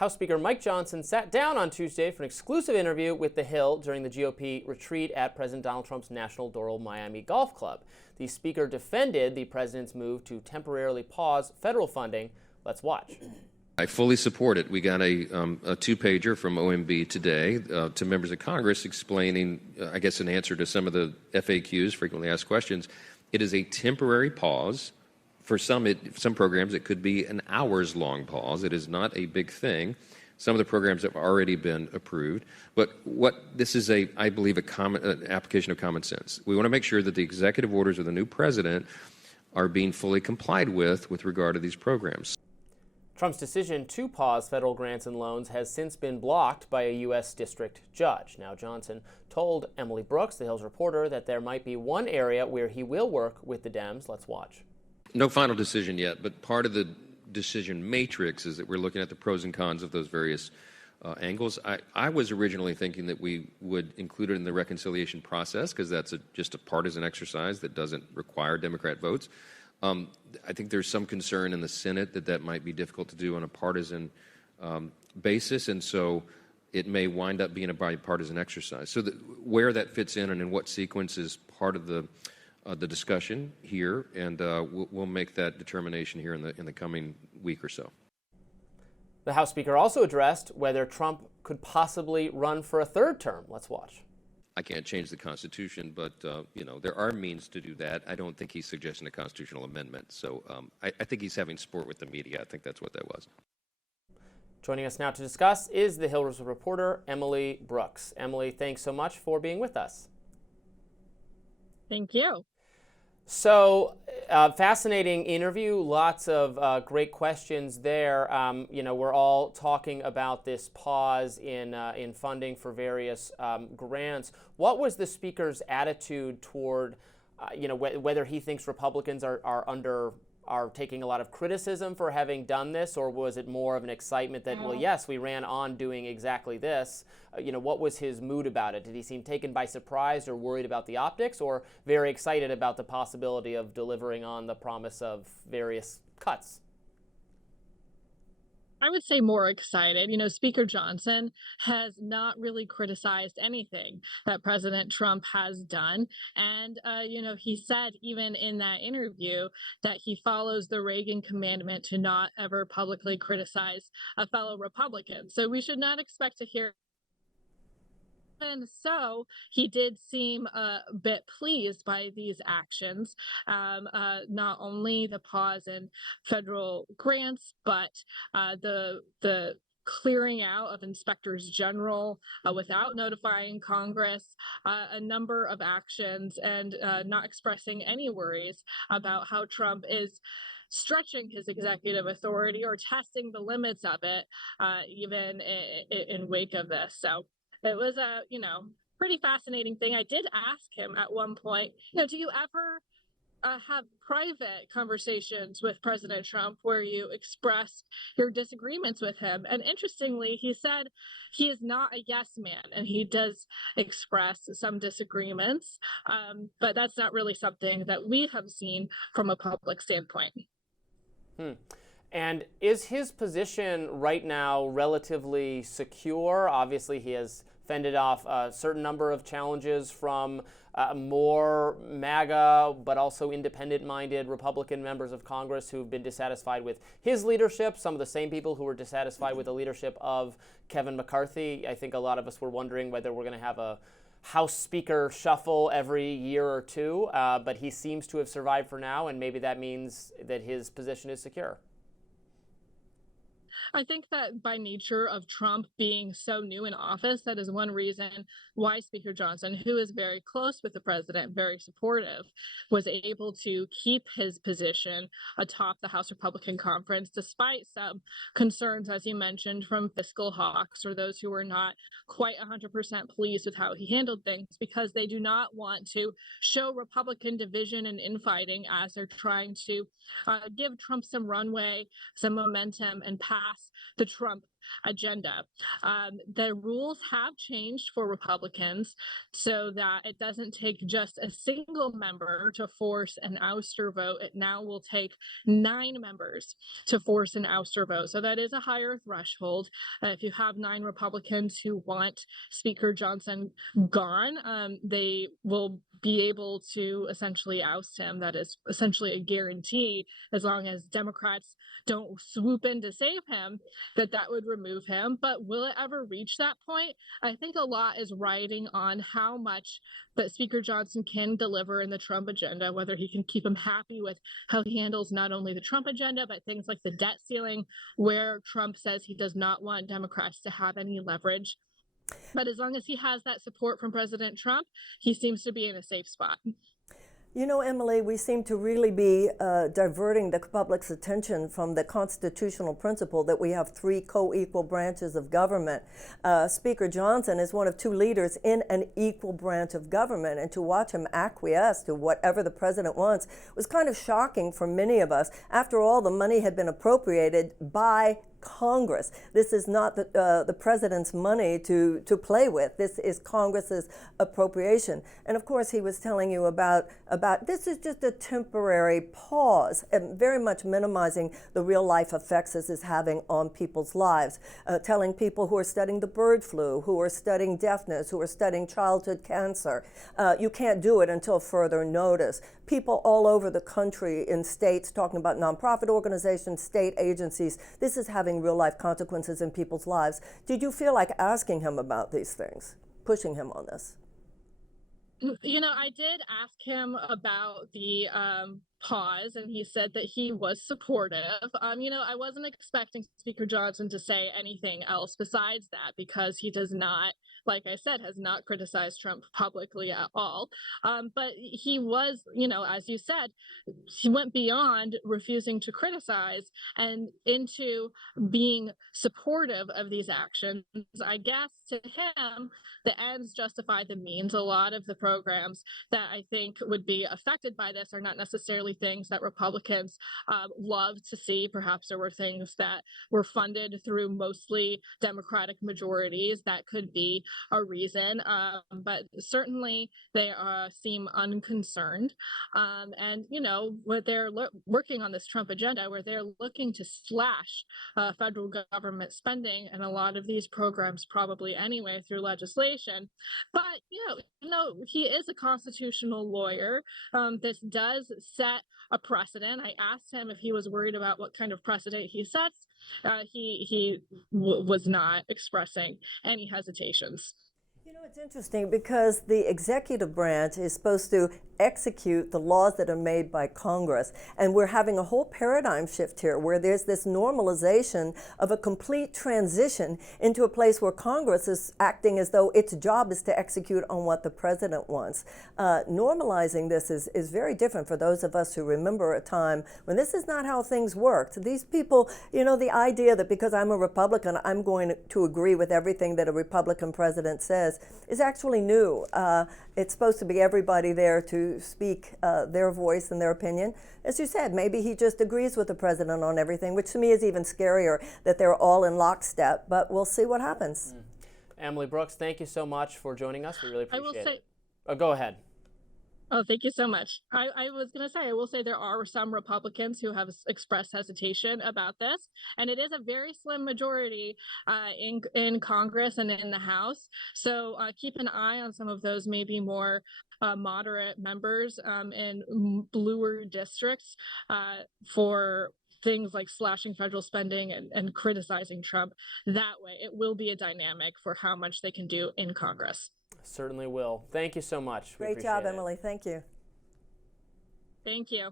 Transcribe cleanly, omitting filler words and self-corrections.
House Speaker Mike Johnson sat down on Tuesday for an exclusive interview with The Hill during the GOP retreat at President Donald Trump's National Doral Miami Golf Club. The speaker defended the president's move to temporarily pause federal funding. Let's watch. I fully support it. We got a two-pager from OMB today to members of Congress explaining, I guess, an answer to some of the FAQs, frequently asked questions. It is a temporary pause. For some programs, it could be an hours-long pause. It is not a big thing. Some of the programs have already been approved. But this is, I believe, an application of common sense. We want to make sure that the executive orders of the new president are being fully complied with regard to these programs. Trump's decision to pause federal grants and loans has since been blocked by a U.S. district judge. Now, Johnson told Emily Brooks, The Hill's reporter, that there might be one area where he will work with the Dems. Let's watch. No final decision yet, but part of the decision matrix is that we're looking at the pros and cons of those various angles. I was originally thinking that we would include it in the reconciliation process because that's just a partisan exercise that doesn't require Democrat votes. I think there's some concern in the Senate that might be difficult to do on a partisan basis, and so it may wind up being a bipartisan exercise. So where that fits in and in what sequence is part of the discussion here, and we'll make that determination here in the coming week or so. The House Speaker also addressed whether Trump could possibly run for a third term. Let's watch. I can't change the Constitution, but there are means to do that. I don't think he's suggesting a constitutional amendment. So I think he's having sport with the media. I think that's what that was. Joining us now to discuss is The Hill's reporter, Emily Brooks. Emily, thanks so much for being with us. Thank you. So, fascinating interview, lots of great questions there. We're all talking about this pause in funding for various grants. What was the speaker's attitude toward, whether he thinks Republicans are taking a lot of criticism for having done this, or was it more of an excitement that, well, yes, we ran on doing exactly this? What was his mood about it? Did he seem taken by surprise or worried about the optics, or very excited about the possibility of delivering on the promise of various cuts? I would say more excited. Speaker Johnson has not really criticized anything that President Trump has done. And, he said even in that interview that he follows the Reagan commandment to not ever publicly criticize a fellow Republican. So we should not expect to hear. And so he did seem a bit pleased by these actions, not only the pause in federal grants, but the clearing out of inspectors general without notifying Congress, a number of actions, and not expressing any worries about how Trump is stretching his executive authority or testing the limits of it, even in wake of this. So it was a, pretty fascinating thing. I did ask him at one point, do you ever have private conversations with President Trump where you express your disagreements with him? And interestingly, he said he is not a yes man, and he does express some disagreements, but that's not really something that we have seen from a public standpoint. And is his position right now relatively secure? Obviously, he has fended off a certain number of challenges from more MAGA, but also independent-minded Republican members of Congress who've been dissatisfied with his leadership, some of the same people who were dissatisfied with the leadership of Kevin McCarthy. I think a lot of us were wondering whether we're going to have a House Speaker shuffle every year or two, but he seems to have survived for now, and maybe that means that his position is secure. I think that by nature of Trump being so new in office, that is one reason why Speaker Johnson, who is very close with the president, very supportive, was able to keep his position atop the House Republican Conference, despite some concerns, as you mentioned, from fiscal hawks or those who were not quite 100% pleased with how he handled things, because they do not want to show Republican division and infighting as they're trying to give Trump some runway, some momentum, and pass pass the Trump agenda. The rules have changed for Republicans so that it doesn't take just a single member to force an ouster vote. It now will take 9 members to force an ouster vote. So that is a higher threshold. If you have 9 Republicans who want Speaker Johnson gone, they will be able to essentially oust him. That is essentially a guarantee, as long as Democrats don't swoop in to save him, that would remove him. But will it ever reach that point? I think a lot is riding on how much that Speaker Johnson can deliver in the Trump agenda, whether he can keep him happy with how he handles not only the Trump agenda, but things like the debt ceiling, where Trump says he does not want Democrats to have any leverage. But as long as he has that support from President Trump, he seems to be in a safe spot. You know, Emily, we seem to really be diverting the public's attention from the constitutional principle that we have 3 co-equal branches of government. Speaker Johnson is one of 2 leaders in an equal branch of government, and to watch him acquiesce to whatever the president wants was kind of shocking for many of us. After all, the money had been appropriated by Congress. This is not the president's money to play with. This is Congress's appropriation. And of course, he was telling you about this is just a temporary pause, and very much minimizing the real life effects this is having on people's lives. Telling people who are studying the bird flu, who are studying deafness, who are studying childhood cancer, you can't do it until further notice. People all over the country in states talking about nonprofit organizations, state agencies. This is having real life consequences in people's lives. Did you feel like asking him about these things, pushing him on this? You know, I did ask him about the pause, and he said that he was supportive. You know, I wasn't expecting Speaker Johnson to say anything else besides that, because he does not, like I said, has not criticized Trump publicly at all. But he was, you know, as you said, he went beyond refusing to criticize and into being supportive of these actions. I guess to him, the ends justify the means. A lot of the programs that I think would be affected by this are not necessarily things that Republicans love to see. Perhaps there were things that were funded through mostly Democratic majorities. That could be a reason, but certainly they seem unconcerned. And, you know, what they're working on this Trump agenda, where they're looking to slash federal government spending, and a lot of these programs probably anyway through legislation. But, you know, he is a constitutional lawyer. This does set a precedent. I asked him if he was worried about what kind of precedent he sets. He was not expressing any hesitations. You know, it's interesting because the executive branch is supposed to execute the laws that are made by Congress. And we're having a whole paradigm shift here where there's this normalization of a complete transition into a place where Congress is acting as though its job is to execute on what the president wants. Normalizing this is very different for those of us who remember a time when this is not how things worked. These people, you know, the idea that because I'm a Republican, I'm going to agree with everything that a Republican president says is actually new. It's supposed to be everybody there to speak their voice and their opinion. As you said, maybe he just agrees with the president on everything, which to me is even scarier, that they're all in lockstep, but we'll see what happens. Emily Brooks, thank you so much for joining us. We really appreciate it. Oh, go ahead. Oh, thank you so much. I was going to say, I will say there are some Republicans who have expressed hesitation about this, and it is a very slim majority in Congress and in the House. So keep an eye on some of those maybe more moderate members in bluer districts for things like slashing federal spending and criticizing Trump. That way, it will be a dynamic for how much they can do in Congress. Certainly will. Thank you so much. Great job, Emily. Thank you. Thank you.